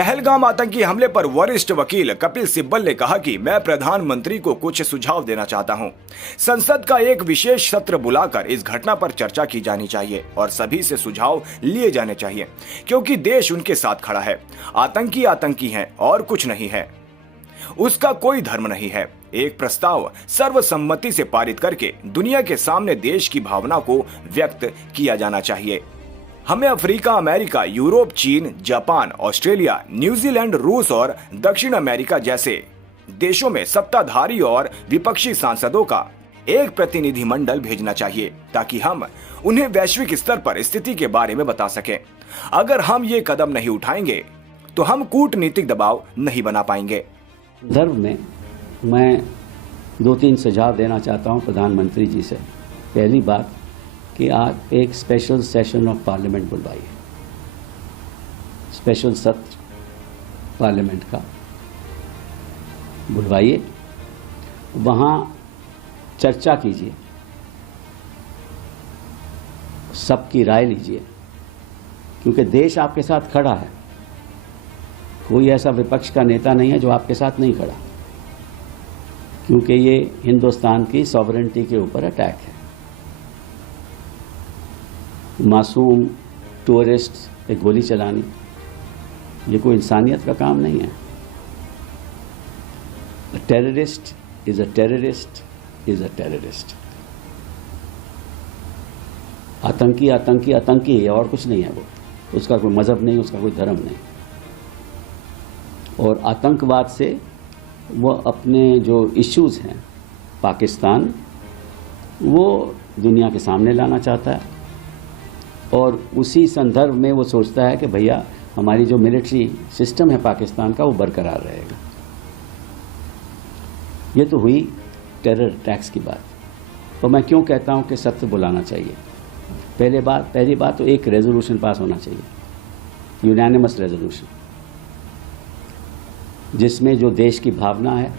पहलगाम आतंकी हमले पर वरिष्ठ वकील कपिल सिब्बल ने कहा कि मैं प्रधानमंत्री को कुछ सुझाव देना चाहता हूं। संसद का एक विशेष सत्र बुलाकर इस घटना पर चर्चा की जानी चाहिए और सभी से सुझाव लिए जाने चाहिए, क्योंकि देश उनके साथ खड़ा है। आतंकी आतंकी हैं और कुछ नहीं है, उसका कोई धर्म नहीं है। एक प्रस्ताव सर्वसम्मति से पारित करके दुनिया के सामने देश की भावना को व्यक्त किया जाना चाहिए। हमें अफ्रीका, अमेरिका, यूरोप, चीन, जापान, ऑस्ट्रेलिया, न्यूजीलैंड, रूस और दक्षिण अमेरिका जैसे देशों में सत्ताधारी और विपक्षी सांसदों का एक प्रतिनिधिमंडल भेजना चाहिए, ताकि हम उन्हें वैश्विक स्तर पर स्थिति के बारे में बता सकें। अगर हम ये कदम नहीं उठाएंगे तो हम कूटनीतिक दबाव नहीं बना पाएंगे। संदर्भ में मैं 2-3 सुझाव देना चाहता हूं प्रधानमंत्री जी से। पहली बात कि आप एक स्पेशल सेशन ऑफ पार्लियामेंट बुलवाइए, स्पेशल सत्र पार्लियामेंट का बुलवाइए, वहाँ चर्चा कीजिए, सबकी राय लीजिए, क्योंकि देश आपके साथ खड़ा है। कोई ऐसा विपक्ष का नेता नहीं है जो आपके साथ नहीं खड़ा, क्योंकि ये हिंदुस्तान की सॉवरेनिटी के ऊपर अटैक है। मासूम टूरिस्ट पे गोली चलानी, ये कोई इंसानियत का काम नहीं है। Terrorist is a terrorist is a terrorist. आतंकी आतंकी आतंकी है और कुछ नहीं है। वो उसका कोई मजहब नहीं, उसका कोई धर्म नहीं। और आतंकवाद से वो अपने जो इश्यूज हैं पाकिस्तान, वो दुनिया के सामने लाना चाहता है, और उसी संदर्भ में वो सोचता है कि भैया हमारी जो मिलिट्री सिस्टम है पाकिस्तान का वो बरकरार रहेगा। ये तो हुई टेरर अटैक्स की बात। तो मैं क्यों कहता हूं कि सत्र बुलाना चाहिए। पहली बात तो एक रेजोल्यूशन पास होना चाहिए, यूनानिमस रेजोल्यूशन, जिसमें जो देश की भावना है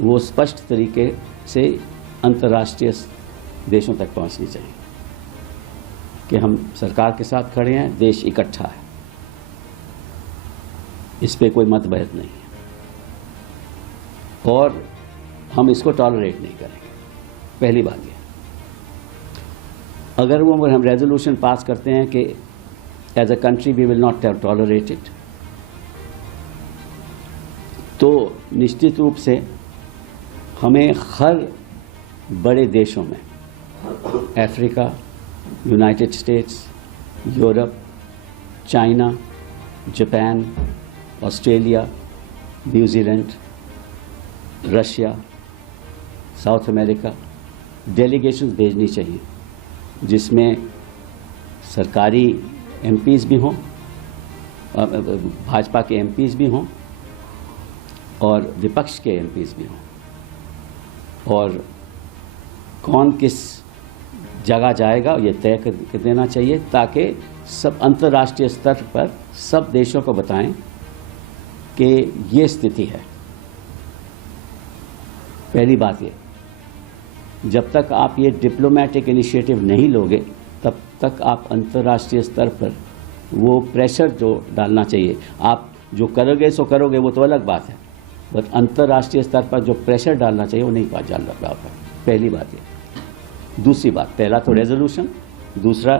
वो स्पष्ट तरीके से अंतर्राष्ट्रीय देशों तक पहुंचनी चाहिए कि हम सरकार के साथ खड़े हैं, देश इकट्ठा है, इस पे कोई मतभेद नहीं है और हम इसको टॉलरेट नहीं करेंगे। पहली बात ये, अगर हम रेजोल्यूशन पास करते हैं कि as a country we will not tolerate it, तो निश्चित रूप से हमें हर बड़े देशों में, Africa, United States, Europe, China, Japan, Australia, New Zealand, Russia, South America delegations भेजनी चाहिए, जिसमें सरकारी एमपीज़ भी हों, भाजपा के एमपीज़ भी हों और विपक्ष के एमपीज़ भी हों, और कौन किस जगह जाएगा ये तय कर देना चाहिए, ताकि सब अंतर्राष्ट्रीय स्तर पर सब देशों को बताएं कि ये स्थिति है। पहली बात ये, जब तक आप ये डिप्लोमेटिक इनिशिएटिव नहीं लोगे तब तक आप अंतर्राष्ट्रीय स्तर पर वो प्रेशर जो डालना चाहिए, आप जो करोगे सो करोगे वो तो अलग बात है, बट अंतर्राष्ट्रीय स्तर पर जो प्रेशर डालना चाहिए वो नहीं डाल रहा है। पहली बात ये। दूसरी बात, पहला तो रेजोल्यूशन, दूसरा